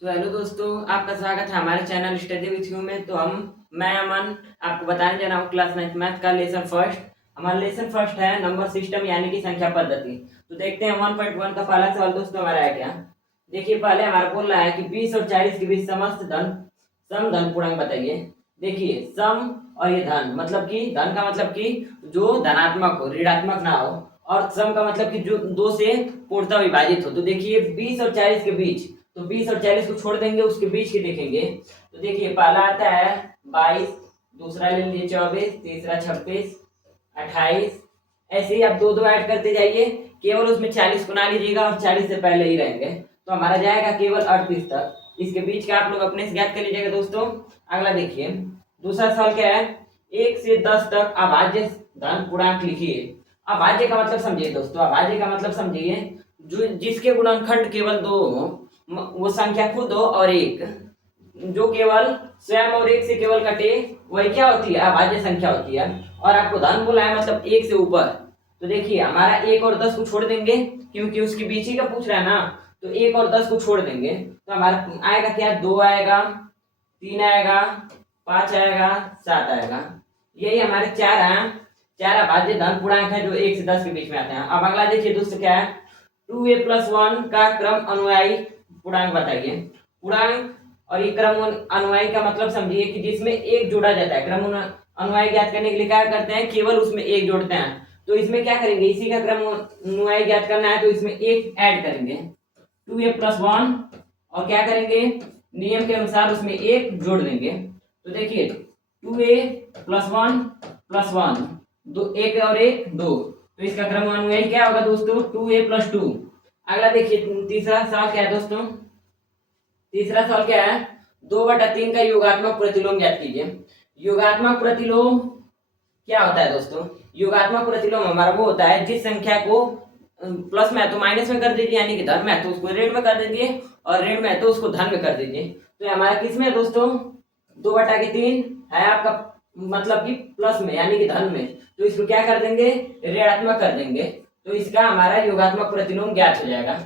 तो हेलो दोस्तों, आपका स्वागत है हमारे चैनल स्टडी विथ यू में। मैं अमन आपको बताने जा रहा हूँ क्लास 9 मैथ का लेसन फर्स्ट। हमारा लेसन फर्स्ट है नंबर सिस्टम यानी कि संख्या पद्धति। तो देखते हैं 1.1 का पहला सवाल दोस्तों हमारा है क्या। देखिए पहले हमारा बोल रहा है कि 20 और 40 के बीच समस्त धन सम धन पूर्णांक बताइए। देखिए सम और ये धन मतलब कि धन का मतलब कि जो धनात्मक हो, ऋणात्मक ना हो, और सम का मतलब कि जो दो से पूर्णतः विभाजित हो। तो देखिए 20 और 40 के बीच, तो 20 और 40 को छोड़ देंगे, उसके बीच की देखेंगे। तो देखिए पहला आता है 22, दूसरा ले लीजिए 24, तीसरा 26, 28। ऐसे ही आप दो दो ऐड करते जाइए, केवल उसमें 40 को ना लीजिएगा और 40 से पहले ही रहेंगे। तो हमारा जाएगा केवल 38 तक। इसके बीच का आप लोग अपने से ज्ञात कर लीजिएगा दोस्तों। अगला देखिए दूसरा सवाल क्या है, 1 से 10 तक अभाज्य धन पूर्णांक लिखिए। अभाज्य का मतलब समझिए दोस्तों, अभाज्य का मतलब समझिए जो जिसके गुणनखंड केवल दो हो, वो संख्या खुद हो, और एक जो केवल स्वयं और एक से केवल कटे, वही क्या होती है, अभाज्य संख्या होती है। और आपको धन बोला है मतलब एक से ऊपर। तो देखिए हमारा 1 और 10 को छोड़ देंगे, क्योंकि उसके बीच ही का पूछ रहा है ना। तो 1 और 10 को छोड़ देंगे तो हमारा आएगा क्या, 2 आएगा, 3 आएगा, 5 आएगा, 7 आएगा। यही हमारे चार हैं, चार अभाज्य धन पूर्णांक है जो 1 से 10 के बीच में आते हैं। अब अगला देखिए दोस्तों क्या है, 2a+1 का क्रम अनुयायी पूर्णांक बताइए। पूर्णांक और ये क्रम अनुयायी का मतलब समझिए कि जिसमें एक जोड़ा जाता है। क्रम अनुयायी ज्ञात करने के लिए क्या करते हैं, केवल उसमें एक जोड़ते हैं। तो इसमें क्या करेंगे, इसी का क्रम अनुयायी ज्ञात करना है, तो इसमें एक ऐड करेंगे 2a+1, और क्या करेंगे, नियम के अनुसार उसमें एक जोड़ देंगे। तो देखिए 2a+1+1, दो, एक और एक दो, तो इसका क्रम अनुयायी क्या होगा दोस्तों, 2a+2। अगला देखिए तीसरा सवाल क्या है दोस्तों, तीसरा सवाल क्या है, 2/3 का योगात्मक प्रतिलोम ज्ञात कीजिए। योगात्मक प्रतिलोम क्या होता है दोस्तों, योगात्मक प्रतिलोम हमारा वो होता है जिस संख्या को प्लस में है तो माइनस में कर दीजिए, यानी कि धन में है तो उसको ऋण में कर दीजिए, और ऋण में है तो उसको धन में कर दीजिए। तो हमारा किस में है दोस्तों, 2/3 है आपका, मतलब कि प्लस में यानी कि धन में, तो इसको क्या कर देंगे, ऋणात्मक कर देंगे। तो इसका हमारा योगात्मक प्रतिलोम ज्ञात हो जाएगा।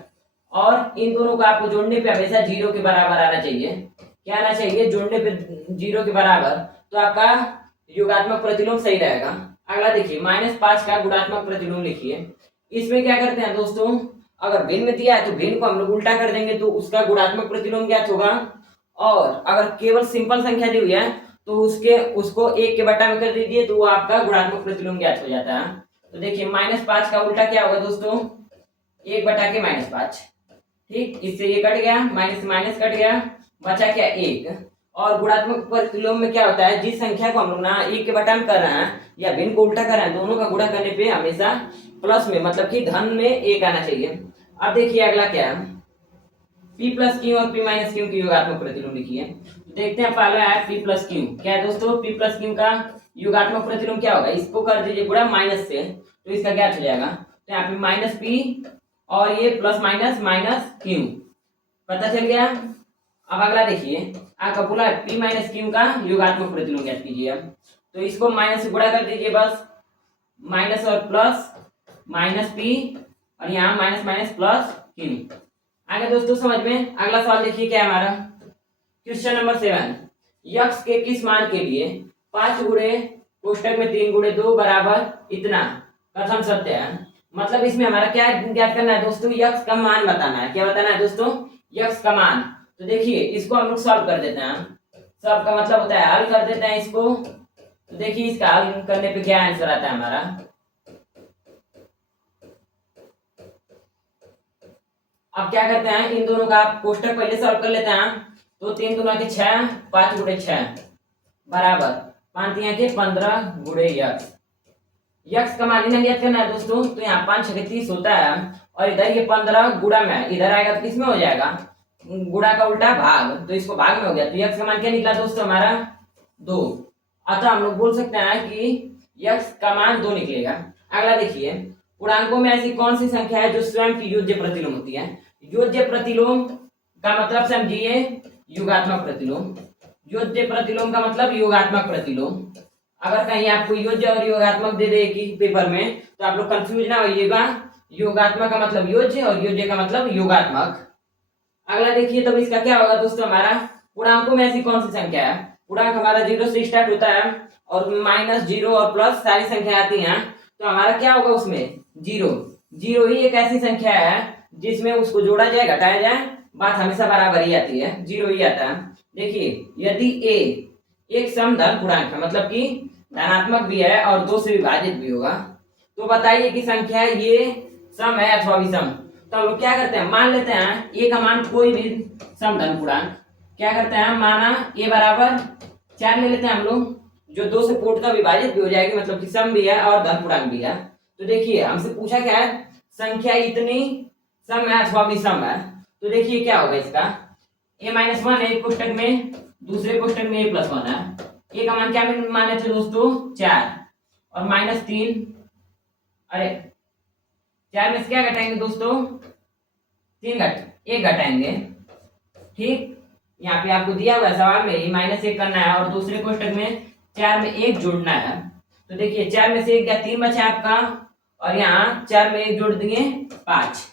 और इन दोनों को आपको जोड़ने पे हमेशा 0 के बराबर आना चाहिए। क्या आना चाहिए, जोड़ने पे 0 के बराबर, तो आपका योगात्मक प्रतिलोम सही रहेगा। अगला देखिए -5 का गुणात्मक प्रतिलोम लिखिए। इसमें क्या करते हैं दोस्तों, अगर भिन्न में दिया है तो भिन्न को हम लोग उल्टा कर देंगे तो उसका गुणात्मक प्रतिलोम ज्ञात होगा। और अगर केवल सिंपल संख्या दी हुई है तो उसको 1 के बटा में कर दीजिए, तो वो आपका गुणात्मक प्रतिलोम ज्ञात हो जाता है। तो देखिए -5 का उल्टा क्या होगा दोस्तों, 1/5। ठीक, इससे ये कट गया, माइनस माइनस कट गया, बचा क्या, 1। और गुणात्मक प्रतिलोम में क्या होता है, जिस संख्या को हम लोग ना 1 के बटा में कर रहे हैं या भिन्न को उल्टा कर रहे हैं, दोनों का गुणा करने पे हमेशा प्लस में मतलब कि धन में 1 आना चाहिए। अब देखिए अगला क्या है, p+q और p-q की योगात्मक प्रतिलोम लिखिए। देखते हैं पहला है p+q। क्या है दोस्तों, p+q का योगात्मक प्रतिलोम क्या होगा, इसको कर दीजिए गुणा माइनस से, तो इसका क्या हो जाएगा, तो यहाँ पे -p और ये प्लस माइनस माइनस क्यू, पता चल गया। अब अगला देखिए आपका बोला p-q का योगात्मक प्रतिलोम ज्ञात कीजिए। अब तो इसको माइनस से गुणा कर दीजिए, बस माइनस और प्लस -p, और यहाँ माइनस माइनस प्लस q। आगे दोस्तों समझ में। अगला सवाल देखिए क्या है हमारा, क्वेश्चन नंबर 7, यक्स के किस मान के लिए 5 गुणे कोष्टक में 3 गुणे 2 बराबर इतना कथन सत्य है। मतलब इसमें हमारा क्या ज्ञात करना है दोस्तों, यक्स का मान बताना है। क्या बताना है दोस्तों, यक्स का मान। तो देखिए इसको हम लोग सॉल्व कर देते हैं। सॉल्व का मतलब होता है हल कर देते हैं इसको। तो देखिए इसका हल करने पे क्या आंसर आता है हमारा, अब क्या करते हैं, इन दोनों का आप कोष्टक पहले सॉल्व कर लेते हैं। तो 3 दूना के 6, 5 गुणे 6 बराबर 5 तिया के 15 गुणे यक्स। यक्स का मान ज्ञात करना है दोस्तों। तो यहाँ 5 6 30 होता है, और इधर ये 15 गुणा में है, इधर आएगा तो किसमें हो जाएगा, गुणा का उल्टा भाग, तो इसको भाग में हो गया। तो यक्स का मान क्या निकला दोस्तों हमारा 2। अतः हम लोग बोल सकते हैं कि यक्स का मान 2 निकलेगा। अगला देखिए, पूर्णांकों में ऐसी कौन सी संख्या है जो स्वयं की योज्य प्रतिलोम होती है। योज्य प्रतिलोम का मतलब समझिए योगात्मक प्रतिलोम। योज्य प्रतिलोम का मतलब योगात्मक प्रतिलोम। अगर कहीं आपको योज्य और योगात्मक दे दे कि पेपर में, तो आप लोग कंफ्यूज ना होइएगा। योगात्मक का मतलब योज्य और योज्य का मतलब योगात्मक। अगला देखिए तब इसका क्या होगा दोस्तों, हमारा पूर्णांकों में ऐसी कौन सी संख्या है, पूर्णांक हमारा 0 से स्टार्ट होता है और माइनस 0 और प्लस सारी संख्या आती हैं, तो हमारा क्या होगा उसमें जीरो। जीरो ही एक ऐसी संख्या है जिसमें उसको जोड़ा जाए घटाया जाए बात हमेशा बराबर ही आती है, जीरो ही आता है। देखिए यदि ए एक समधन पूर्णांक है, मतलब कि धनात्मक भी है और 2 से विभाजित भी होगा, तो बताइए कि संख्या ये सम है अथवा विषम। तो हम लोग क्या करते हैं, मान लेते हैं ए का मान कोई भी समधन पूर्णांक, क्या करते हैं, माना ए बराबर 4 ले लेते हैं हम लोग, जो 2 से पूर्णतः विभाजित भी हो जाएगी, मतलब कि सम भी है और धन पूर्णांक भी है। तो देखिए हमसे पूछा क्या है, संख्या इतनी सम है अथवा विषम है, तो देखिए क्या होगा इसका, ए माइनस वन है एक कोष्टक में, दूसरे कोष्टक में ए प्लस वन है। ए का मान क्या माने थे दोस्तों 4 और माइनस 3, अरे 4 में से क्या घटाएंगे दोस्तों, 1 घटाएंगे। ठीक, यहाँ पे आपको दिया हुआ है सवाल में, -1 करना है और दूसरे कोष्टक में 4 में 1 जोड़ना है। तो देखिए 4 में से 1 गया, 3 बचा आपका, और यहाँ 4 में 1 जोड़ दिए 5,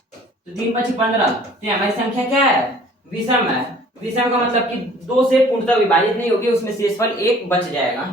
तो 3 5 15। तो हमारी संख्या क्या है, विषम है। विषम का मतलब कि 2 से पूर्णतः विभाजित नहीं होगी, उसमें शेषफल 1 बच जाएगा।